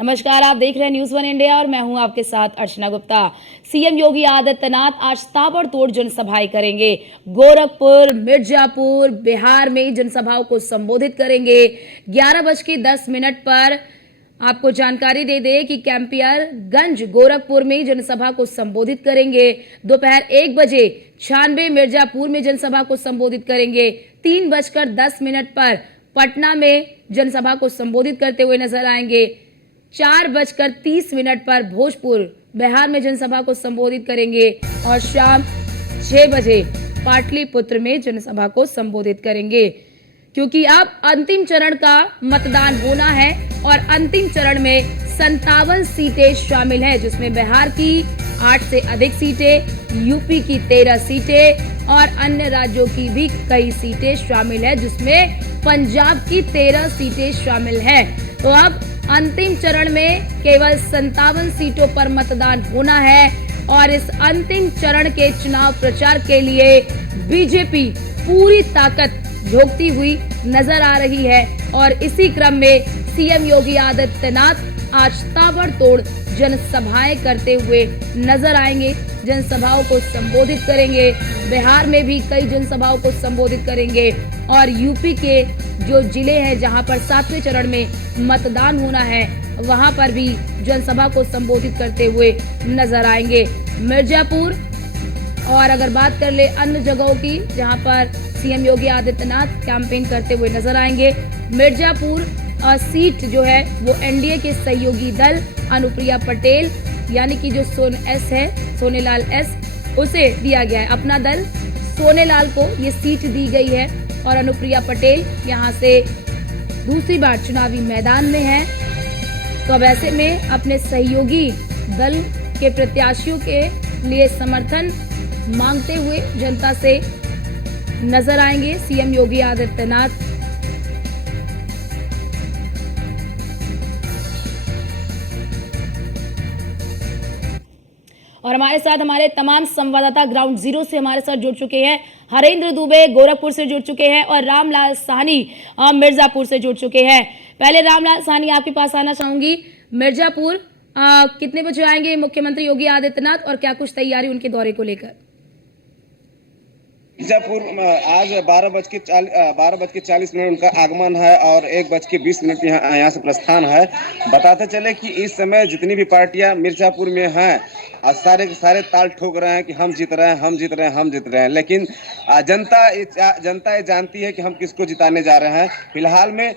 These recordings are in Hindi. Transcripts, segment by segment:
नमस्कार, आप देख रहे हैं न्यूज़ वन इंडिया और मैं हूं आपके साथ अर्चना गुप्ता। सीएम योगी आदित्यनाथ आज ताबड़तोड़ जनसभाएं करेंगे। गोरखपुर, मिर्जापुर, बिहार में जनसभाओं को संबोधित करेंगे। 11:10 पर आपको जानकारी दे दें कि कैंपियरगंज गोरखपुर में जनसभा को संबोधित करेंगे। दोपहर 1 बजे 96 मिर्जापुर में जनसभा को संबोधित करेंगे। 3:10 पर पटना में जनसभा को संबोधित करते हुए नजर आएंगे। 4:30 पर भोजपुर बिहार में जनसभा को संबोधित करेंगे और शाम 6 बजे पाटलिपुत्र में जनसभा को संबोधित करेंगे। क्योंकि अब अंतिम चरण का मतदान होना है और अंतिम चरण में 57 सीटें शामिल हैं, जिसमें बिहार की 8 से अधिक सीटें, यूपी की 13 सीटें और अन्य राज्यों की भी कई सीटें शामिल है, जिसमें पंजाब की 13 सीटें शामिल है। तो अब अंतिम चरण में केवल 57 सीटों पर मतदान होना है और इस अंतिम चरण के चुनाव प्रचार के लिए बीजेपी पूरी ताकत झोंकती हुई नजर आ रही है और इसी क्रम में सीएम योगी आदित्यनाथ आज ताबड़तोड़ जनसभाएं करते हुए नजर आएंगे, जनसभाओं को संबोधित करेंगे। बिहार में भी कई जनसभाओं को संबोधित करेंगे और यूपी के जो जिले हैं जहां पर 7वें चरण में मतदान होना है, वहां पर भी जनसभा को संबोधित करते हुए नजर आएंगे। मिर्जापुर और अगर बात कर ले अन्य जगहों की जहां पर सीएम योगी आदित्यनाथ कैंपेन करते हुए नजर आएंगे, मिर्जापुर सीट जो है वो एनडीए के सहयोगी दल अनुप्रिया पटेल यानी कि जो सोनेलाल एस उसे दिया गया है। अपना दल सोनेलाल को ये सीट दी गई है और अनुप्रिया पटेल यहाँ से दूसरी बार चुनावी मैदान में है। तो अब ऐसे में अपने सहयोगी दल के प्रत्याशियों के लिए समर्थन मांगते हुए जनता से नजर आएंगे सीएम योगी आदित्यनाथ। और हमारे साथ हमारे तमाम संवाददाता ग्राउंड जीरो से हमारे साथ जुड़ चुके हैं। हरेंद्र दुबे गोरखपुर से जुड़ चुके हैं और रामलाल साहनी मिर्जापुर से जुड़ चुके हैं। पहले रामलाल साहनी आपके पास आना चाहूंगी। मिर्जापुर कितने बजे आएंगे मुख्यमंत्री योगी आदित्यनाथ और क्या कुछ तैयारी उनके दौरे को लेकर? मिर्जापुर आज 12:40 उनका आगमन है और 1:20 यहाँ से प्रस्थान है। बताते चले कि इस समय जितनी भी पार्टियां मिर्जापुर में हैं सारे के सारे ताल ठोक रहे हैं कि हम जीत रहे हैं, हम जीत रहे हैं, हम जीत रहे हैं। लेकिन जनता ये जानती है कि हम किसको जिताने जा रहे हैं। फिलहाल में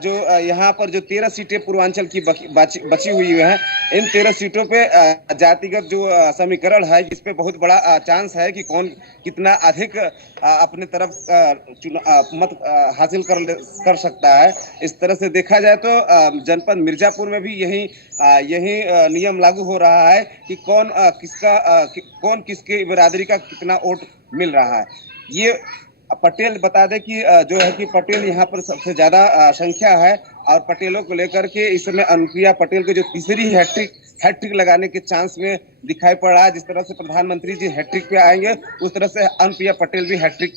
जो यहाँ पर जो 13 सीटें पूर्वांचल की बची हुई है, इन 13 सीटों पे जातिगत जो समीकरण है, इस पे बहुत बड़ा चांस है कि कौन कितना अधिक अपने तरफ मत हासिल कर सकता है। इस तरह से देखा जाए तो जनपद मिर्जापुर में भी यही नियम लागू हो रहा है कि कौन किसके बिरादरी का कितना वोट मिल रहा है। ये पटेल बता दे कि जो है कि पटेल यहाँ पर सबसे ज्यादा संख्या है और पटेलों को लेकर के इस समय अनुप्रिया पटेल को जो तीसरी हैट्रिक लगाने के चांस में दिखाई पड़ रहा है। जिस तरह से प्रधानमंत्री जी हैट्रिक पे आएंगे, उस तरह से अनुप्रिया पटेल भी हैट्रिक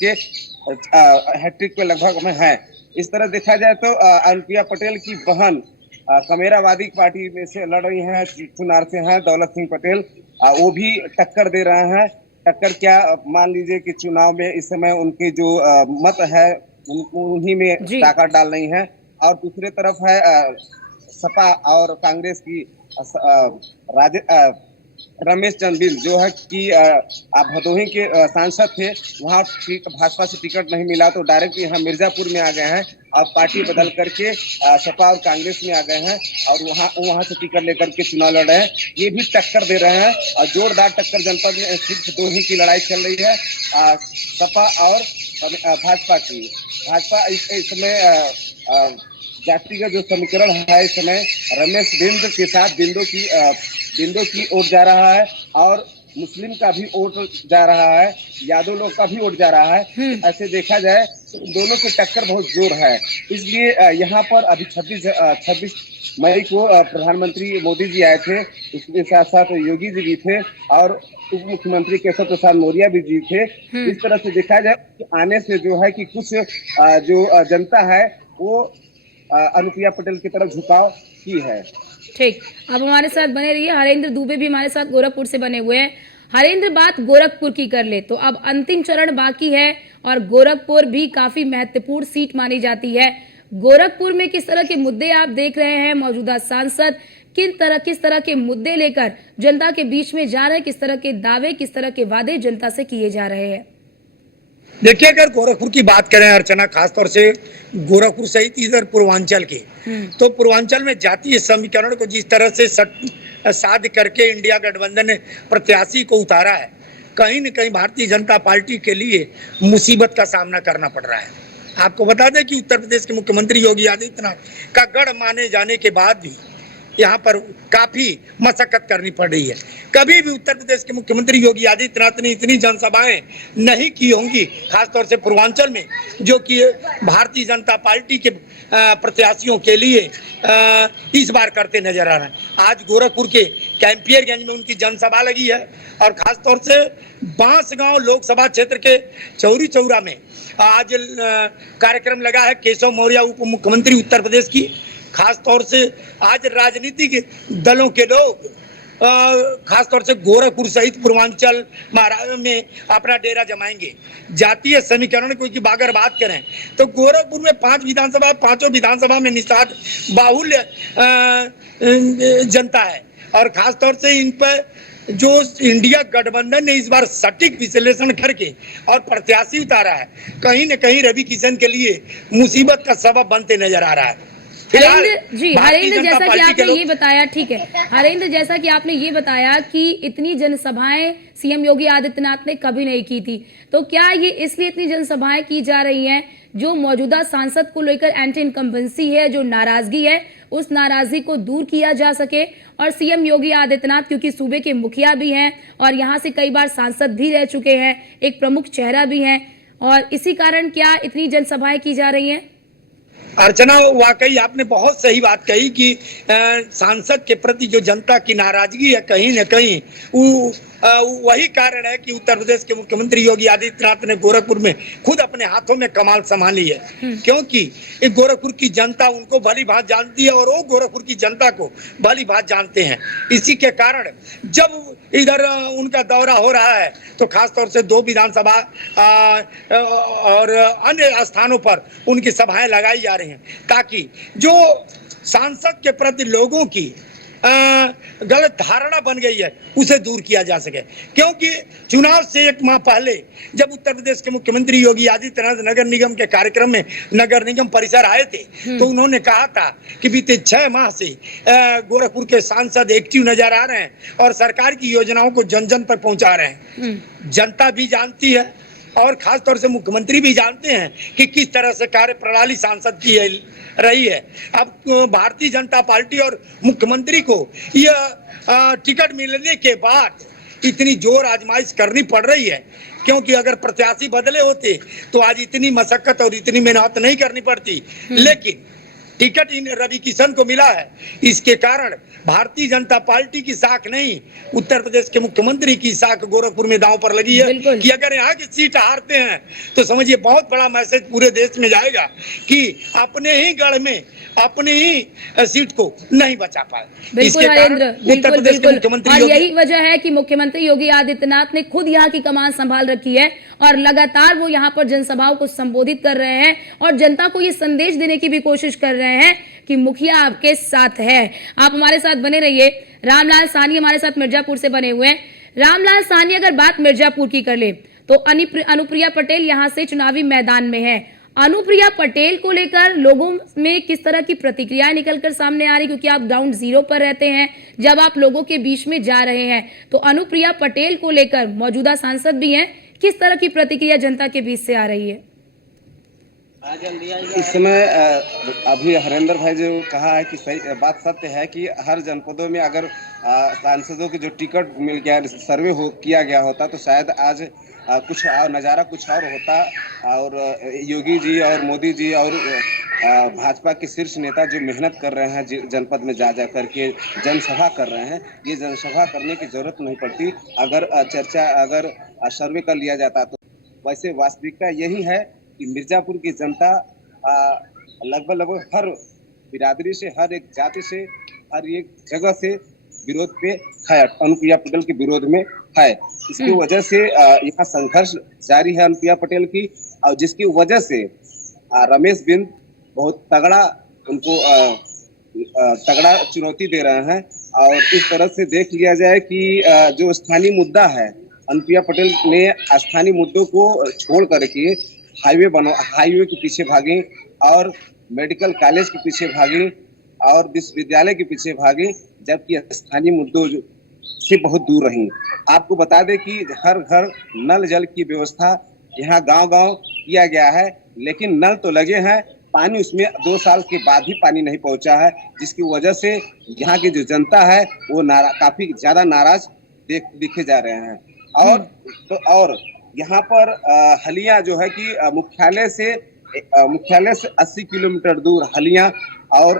पे लगभग में है। इस तरह देखा जाए तो अनुप्रिया पटेल की बहन कमेरावादी पार्टी में से लड़ रही हैं, चुनार से हैं, दौलत सिंह पटेल, वो भी टक्कर दे रहे हैं। टक्कर क्या, मान लीजिए कि चुनाव में इस समय उनकी जो मत है उन्हीं में ताकत डाल रही है। और दूसरी तरफ है सपा और कांग्रेस की रमेश चंद्र जो है कि भदोही के सांसद थे, वहाँ भाजपा से टिकट नहीं मिला तो डायरेक्ट यहाँ मिर्जापुर में आ गए हैं और पार्टी बदल करके सपा और कांग्रेस में आ गए हैं और वहाँ से टिकट लेकर के चुनाव लड़ रहे हैं। ये भी टक्कर दे रहे हैं और जोरदार टक्कर जनपद में सिर्फ दो ही की लड़ाई चल रही है, सपा और भाजपा की। भाजपा इस समय जाति का जो समीकरण है, इस समय रमेश बिंद के साथ बिंदो की ओर जा रहा है और मुस्लिम का भी वोट जा रहा है, यादव लोग का भी वोट जा रहा है। ऐसे देखा जाए तो दोनों की टक्कर बहुत जोर है। इसलिए यहाँ पर अभी 26 मई को प्रधानमंत्री मोदी जी आए थे, इसके साथ साथ योगी जी भी थे और उप मुख्यमंत्री केशव प्रसाद मौर्य भी जी थे। इस तरह से देखा जाए कि आने से जो है कि कुछ जो जनता है वो अनुप्रिया पटेल की तरफ झुकाव की है। ठीक, अब हमारे साथ बने रहिए। हरेंद्र दुबे भी हमारे साथ गोरखपुर से बने हुए हैं। हरेंद्र, बात गोरखपुर की कर ले तो अब अंतिम चरण बाकी है और गोरखपुर भी काफी महत्वपूर्ण सीट मानी जाती है। गोरखपुर में किस तरह के मुद्दे आप देख रहे हैं? मौजूदा सांसद किस तरह के मुद्दे लेकर जनता के बीच में जा रहे हैं? किस तरह के दावे, किस तरह के वादे जनता से किए जा रहे हैं? देखिए, अगर गोरखपुर की बात करें अर्चना, खासतौर से गोरखपुर सहित इधर पूर्वांचल के, तो पूर्वांचल में जातीय समीकरण को जिस तरह से साध करके इंडिया गठबंधन ने प्रत्याशी को उतारा है, कहीं न कहीं भारतीय जनता पार्टी के लिए मुसीबत का सामना करना पड़ रहा है। आपको बता दें कि उत्तर प्रदेश के मुख्यमंत्री योगी आदित्यनाथ का गढ़ माने जाने के बाद भी यहाँ पर काफी मशक्कत करनी पड़ रही है। कभी भी उत्तर प्रदेश के मुख्यमंत्री योगी आदित्यनाथ ने इतनी जनसभाएं नहीं की होंगी, खासतौर से पूर्वांचल में, जो कि भारतीय जनता पार्टी के प्रत्याशियों के लिए इस बार करते नजर आ रहे हैं। आज गोरखपुर के कैंपियरगंज में उनकी जनसभा लगी है और खासतौर से बांसगांव लोकसभा क्षेत्र के चौरी चौरा में आज कार्यक्रम लगा है केशव मौर्य उप मुख्यमंत्री उत्तर प्रदेश की। खास तौर से आज राजनीतिक दलों के लोग खासतौर से गोरखपुर सहित पूर्वांचल महाराष्ट्र में अपना डेरा जमाएंगे। जातीय समीकरण को की अगर बात करें तो गोरखपुर में 5 विधानसभा, 5 विधानसभा में निषाद बाहुल्य जनता है और खासतौर से इन पर जो इंडिया गठबंधन ने इस बार सटीक विश्लेषण करके और प्रत्याशी उतारा है, कहीं न कहीं रवि किशन के लिए मुसीबत का सबब बनते नजर आ रहा है। हरेंद्र जी, हरेंद्र जैसा कि आपने ये बताया, ठीक है हरेंद्र, जैसा कि आपने ये बताया कि इतनी जनसभाएं सीएम योगी आदित्यनाथ ने कभी नहीं की थी, तो क्या ये इसलिए इतनी जनसभाएं की जा रही हैं जो मौजूदा सांसद को लेकर एंटी इनकम्बेंसी है, जो नाराजगी है, उस नाराजगी को दूर किया जा सके? और सीएम योगी आदित्यनाथ क्योंकि सूबे के मुखिया भी हैं और यहाँ से कई बार सांसद भी रह चुके हैं, एक प्रमुख चेहरा भी हैं, और इसी कारण क्या इतनी जनसभाएं की जा रही हैं? अर्चना, वाकई आपने बहुत सही बात कही कि सांसद के प्रति जो जनता की नाराजगी है, कहीं न कहीं वही कारण है कि उत्तर प्रदेश के मुख्यमंत्री योगी आदित्यनाथ ने गोरखपुर में खुद अपने हाथों में कमाल संभाली है। क्योंकि गोरखपुर की जनता उनको भली भांति जानती है और वो गोरखपुर की जनता को भली भांति जानते हैं। इसी के कारण जब इधर उनका दौरा हो रहा है तो खासतौर से 2 विधानसभा और अन्य स्थानों पर उनकी सभाएं लगाई जा रही हैं, ताकि जो सांसद के प्रति लोगों की गलत धारणा बन गई है उसे दूर किया जा सके। क्योंकि चुनाव से 1 माह पहले जब उत्तर प्रदेश के मुख्यमंत्री योगी आदित्यनाथ नगर निगम के कार्यक्रम में नगर निगम परिसर आए थे, तो उन्होंने कहा था कि बीते 6 माह से गोरखपुर के सांसद एक्टिव नजर आ रहे हैं और सरकार की योजनाओं को जन जन तक पहुंचा रहे हैं। जनता भी जानती है और खासतौर से मुख्यमंत्री भी जानते हैं कि किस तरह से कार्य प्रणाली सांसद की रही है। अब भारतीय जनता पार्टी और मुख्यमंत्री को यह टिकट मिलने के बाद इतनी जोर आजमाइश करनी पड़ रही है, क्योंकि अगर प्रत्याशी बदले होते तो आज इतनी मशक्कत और इतनी मेहनत नहीं करनी पड़ती। लेकिन टिकट इन रवि किशन को मिला है, इसके कारण भारतीय जनता पार्टी की साख नहीं, उत्तर प्रदेश के मुख्यमंत्री की साख गोरखपुर में दांव पर लगी है कि अगर यहाँ की सीट हारते हैं तो समझिए बहुत बड़ा मैसेज पूरे देश में जाएगा कि अपने ही गढ़ में अपनी ही सीट को नहीं बचा पाए। बिल्कुल हरेंद्र, बिल्कुल, और यही वजह है कि मुख्यमंत्री योगी आदित्यनाथ ने खुद यहाँ की कमान संभाल रखी है और लगातार वो यहाँ पर जनसभाओं को संबोधित कर रहे हैं और जनता को ये संदेश देने की भी कोशिश कर रहे हैं कि मुखिया आपके साथ है। आप हमारे साथ बने रहिए। रामलाल साहनी हमारे साथ मिर्जापुर से बने हुए हैं। रामलाल साहनी, अगर बात मिर्जापुर की कर ले तो अनुप्रिया पटेल यहाँ से चुनावी मैदान में है। अनुप्रिया पटेल को लेकर लोगों में किस तरह की प्रतिक्रियाएं निकलकर सामने आ रही, क्योंकि आप ग्राउंड जीरो पर रहते हैं, जब आप लोगों के बीच में जा रहे हैं, तो अनुप्रिया पटेल को लेकर मौजूदा सांसद भी हैं, किस तरह की प्रतिक्रिया जनता के बीच से आ रही है? इस समय अभी हरेंद्र भाई जो कहा है कि सही बात सत्य है कि हर जनपदों में अगर सांसदों के जो टिकट मिल गया, सर्वे किया गया होता तो शायद आज कुछ नज़ारा कुछ और होता। और योगी जी और मोदी जी और भाजपा के शीर्ष नेता जो मेहनत कर रहे हैं जनपद में जा करके जनसभा कर रहे हैं, ये जनसभा करने की जरूरत नहीं पड़ती अगर अगर सर्वे कर लिया जाता। तो वैसे वास्तविकता यही है कि मिर्जापुर की जनता लगभग हर बिरादरी से, हर एक जाति से और ये जगह से विरोध पे है, अनुप्रिया पटेल के विरोध में है। इसकी वजह से यहाँ संघर्ष जारी है अनुप्रिया पटेल की, और जिसकी वजह से रमेश बिंद बहुत तगड़ा उनको तगड़ा चुनौती दे रहे हैं। और इस तरह से देख लिया जाए कि जो स्थानीय मुद्दा है, अनुप्रिया पटेल ने स्थानीय मुद्दों को छोड़ करके हाईवे के पीछे भागे और मेडिकल कॉलेज के पीछे भागे और विश्वविद्यालय के पीछे भागे, जबकि स्थानीय मुद्दों से बहुत दूर रही। आपको बता दें कि हर घर नल जल की व्यवस्था यहाँ गांव-गांव किया गया है, लेकिन नल तो लगे हैं, पानी उसमें 2 साल के बाद भी पानी नहीं पहुंचा है, जिसकी वजह से यहाँ की जो जनता है वो काफी ज्यादा नाराज दिखे जा रहे हैं। और यहाँ पर हलिया जो है कि मुख्यालय से 80 किलोमीटर दूर हलिया और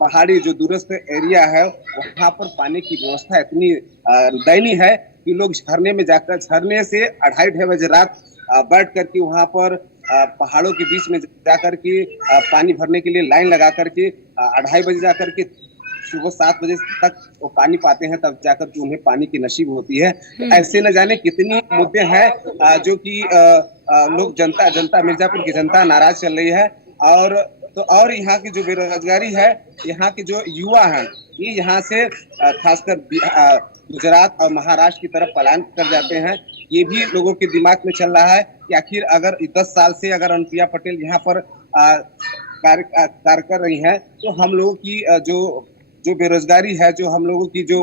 पहाड़ी जो दूरस्थ एरिया है, वहाँ पर पानी की व्यवस्था इतनी दयनीय है कि लोग झरने से 2:30 बजे रात बैठ करके वहाँ पर पहाड़ों के बीच में जाकर के पानी भरने के लिए लाइन लगा करके 2:30 बजे जाकर के सुबह 7 बजे तक वो पानी पाते हैं, तब जाकर के उन्हें पानी की नसीब होती है। ऐसे न जाने कितनी मुद्दे हैं जो कि लोग जनता मिर्जापुर की जनता नाराज चल रही है। और यहाँ की जो बेरोजगारी है, यहाँ के जो युवा हैं, ये यहाँ से खासकर गुजरात और महाराष्ट्र की तरफ पलायन कर जाते हैं। ये भी लोगों के दिमाग में चल रहा है कि आखिर अगर 10 साल से अगर अनुप्रिया पटेल यहाँ पर कार्य कर रही हैं, तो हम लोगों की जो बेरोजगारी है, जो हम लोगों की जो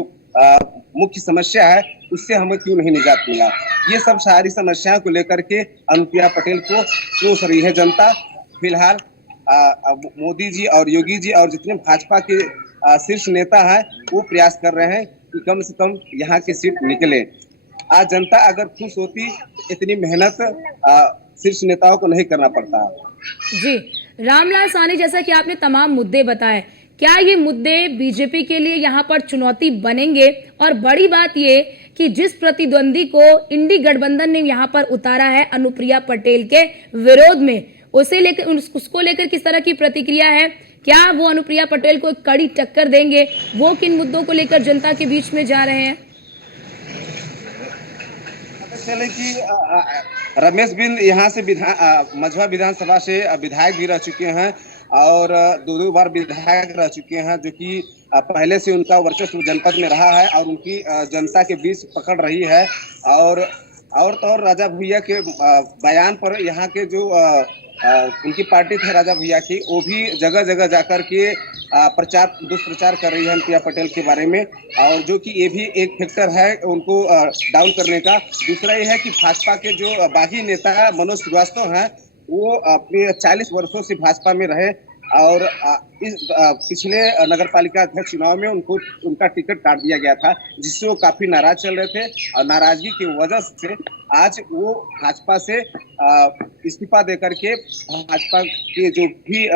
मुख्य समस्या है, उससे हमें क्यों नहीं निजात मिला। ये सब सारी समस्याओं को लेकर के अनुप्रिया पटेल को कोस रही है जनता। फिलहाल मोदी जी और योगी जी और जितने भाजपा के शीर्ष नेता हैं, वो प्रयास कर रहे हैं कि कम से कम यहाँ की सीट निकले। आज जनता अगर खुश होती, इतनी मेहनत शीर्ष नेताओं को नहीं करना पड़ता। जी, रामलाल साहनी, जैसा कि आपने तमाम मुद्दे बताए, क्या ये मुद्दे बीजेपी के लिए यहाँ पर चुनौती बनेंगे? और बड़ी बात ये कि जिस प्रतिद्वंदी को इंडी गठबंधन ने यहाँ पर उतारा है अनुप्रिया पटेल के विरोध में, उसको लेकर किस तरह की प्रतिक्रिया है? क्या वो अनुप्रिया पटेल को एक कड़ी टक्कर देंगे? वो किन मुद्दों को लेकर जनता के बीच में जा रहे हैं? चले कि रमेश बिंद यहाँ से मझवा विधानसभा से विधायक भी रह चुके हैं और 2 बार विधायक रह चुके हैं, जो कि पहले से उनका वर्चस्व जनपद में रहा है और उनकी जनता के बीच पकड़ रही है। और राजा भैया के बयान पर यहाँ के जो उनकी पार्टी थे राजा भैया की, वो भी जगह जगह जाकर के दुष्प्रचार कर रही है अनुप्रिया पटेल के बारे में, और जो कि ये भी एक फैक्टर है उनको डाउन करने का। दूसरा ये है कि भाजपा के जो बागी नेता मनोज श्रीवास्तव हैं, वो अपने 40 वर्षों से भाजपा में रहे और इस पिछले नगर पालिका अध्यक्ष चुनाव में उनका टिकट काट दिया गया था, जिससे वो काफी नाराज चल रहे थे। और नाराजगी की वजह से आज वो भाजपा से इस्तीफा देकर के भाजपा के जो भी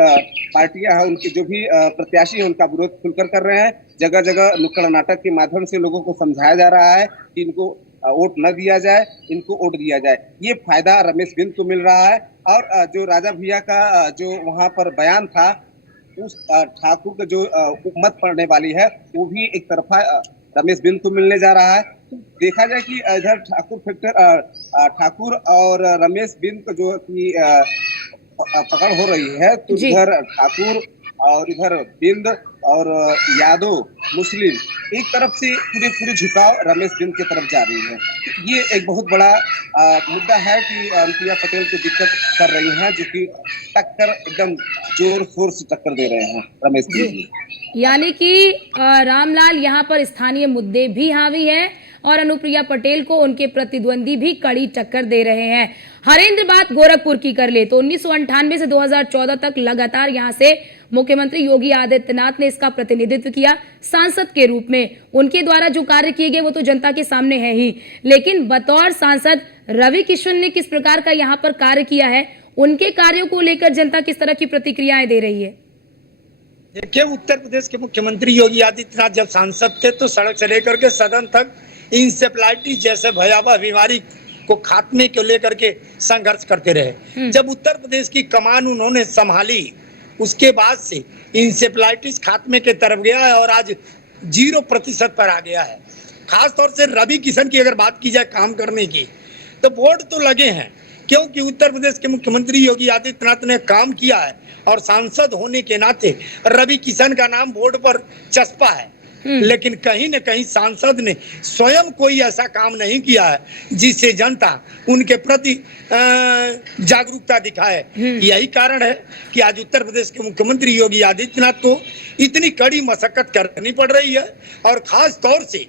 पार्टियां हैं, उनके जो भी प्रत्याशी हैं, उनका विरोध खुलकर कर रहे हैं। जगह जगह नुक्कड़ नाटक के माध्यम से लोगों को समझाया जा रहा है कि इनको वोट न दिया जाए, इनको वोट दिया जाए। ये फायदा रमेश बिंद को मिल रहा है। और जो राजा भैया का जो वहां पर बयान था, उस ठाकुर का जो मत पड़ने वाली है, वो भी एक तरफा रमेश बिंद को मिलने जा रहा है। देखा जाए कि इधर ठाकुर और रमेश बिंद को जो की पकड़ हो रही है, तो इधर ठाकुर और इधर बिंद और यादव मुस्लिम एक तरफ से पूरे झुकाव रमेश बिंद की तरफ जा रही है। ये एक बहुत बड़ा मुद्दा है कि अनुप्रिया पटेल को दिक्कत कर रही हैं, जो कि टक्कर एकदम जोर शोर से टक्कर दे रहे हैं रमेश बिंद। यानी कि रामलाल, यहाँ पर स्थानीय मुद्दे भी हावी हैं और अनुप्रिया पटेल को उनके प्रतिद्वंदी भी कड़ी टक्कर दे रहे हैं। हरेंद्र बात गोरखपुर की कर ले तो 1998 से 2014 तक लगातार यहाँ से मुख्यमंत्री योगी आदित्यनाथ ने इसका प्रतिनिधित्व किया सांसद के रूप में। उनके द्वारा जो कार्य किए गए वो तो जनता के सामने है ही, लेकिन बतौर सांसद रवि किशन ने किस प्रकार का यहाँ पर कार्य किया है, उनके कार्यों को लेकर जनता किस तरह की प्रतिक्रियाएं दे रही है? देखिए, उत्तर प्रदेश के मुख्यमंत्री योगी आदित्यनाथ जब सांसद थे तो सड़क से लेकर के सदन तक इंसेफ्लाइटिस जैसे भयावह बीमारी को खात्मे को लेकर के संघर्ष करते रहे। जब उत्तर प्रदेश की कमान उन्होंने संभाली उसके बाद से इंसेफ्लाइटिस खात्मे के तरफ गया है और आज 0% पर आ गया है। खास तौर से रवि किशन की अगर बात की जाए काम करने की, तो बोर्ड तो लगे हैं, क्योंकि उत्तर प्रदेश के मुख्यमंत्री योगी आदित्यनाथ ने काम किया है और सांसद होने के नाते रवि किशन का नाम बोर्ड पर चस्पा है। लेकिन कहीं न कहीं सांसद ने स्वयं कोई ऐसा काम नहीं किया है जिससे जनता उनके प्रति जागरूकता दिखाए। यही कारण है कि आज उत्तर प्रदेश के मुख्यमंत्री योगी आदित्यनाथ को इतनी कड़ी मशक्कत करनी पड़ रही है। और खास तौर से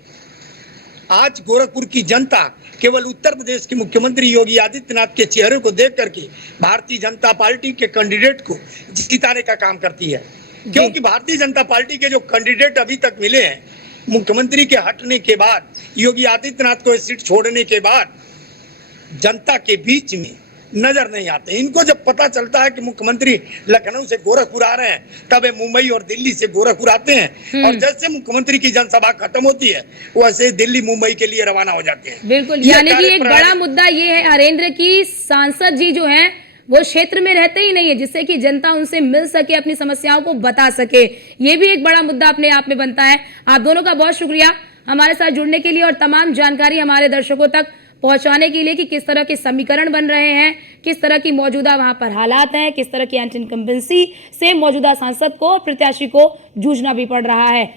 आज गोरखपुर की जनता केवल उत्तर प्रदेश के मुख्यमंत्री योगी आदित्यनाथ के चेहरे को देख करके भारतीय जनता पार्टी के कैंडिडेट को जिताने का काम करती है, क्योंकि भारतीय जनता पार्टी के जो कैंडिडेट अभी तक मिले हैं, मुख्यमंत्री के हटने के बाद, योगी आदित्यनाथ को सीट छोड़ने के बाद जनता के बीच में नजर नहीं आते। इनको जब पता चलता है कि मुख्यमंत्री लखनऊ से गोरखपुर आ रहे हैं, तब वे मुंबई और दिल्ली से गोरखपुर आते हैं और जैसे मुख्यमंत्री की जनसभा खत्म होती है वैसे दिल्ली मुंबई के लिए रवाना हो जाते हैं। बिल्कुल, यानी कि एक बड़ा मुद्दा ये है हरेंद्र की सांसद जी जो हैं वो क्षेत्र में रहते ही नहीं है, जिससे कि जनता उनसे मिल सके, अपनी समस्याओं को बता सके। ये भी एक बड़ा मुद्दा अपने आप में बनता है। आप दोनों का बहुत शुक्रिया हमारे साथ जुड़ने के लिए और तमाम जानकारी हमारे दर्शकों तक पहुंचाने के लिए कि किस तरह के समीकरण बन रहे हैं, किस तरह की मौजूदा वहां पर हालात हैं, किस तरह की एंटी इनकम्बेंसी से मौजूदा सांसद को और प्रत्याशी को जूझना भी पड़ रहा है।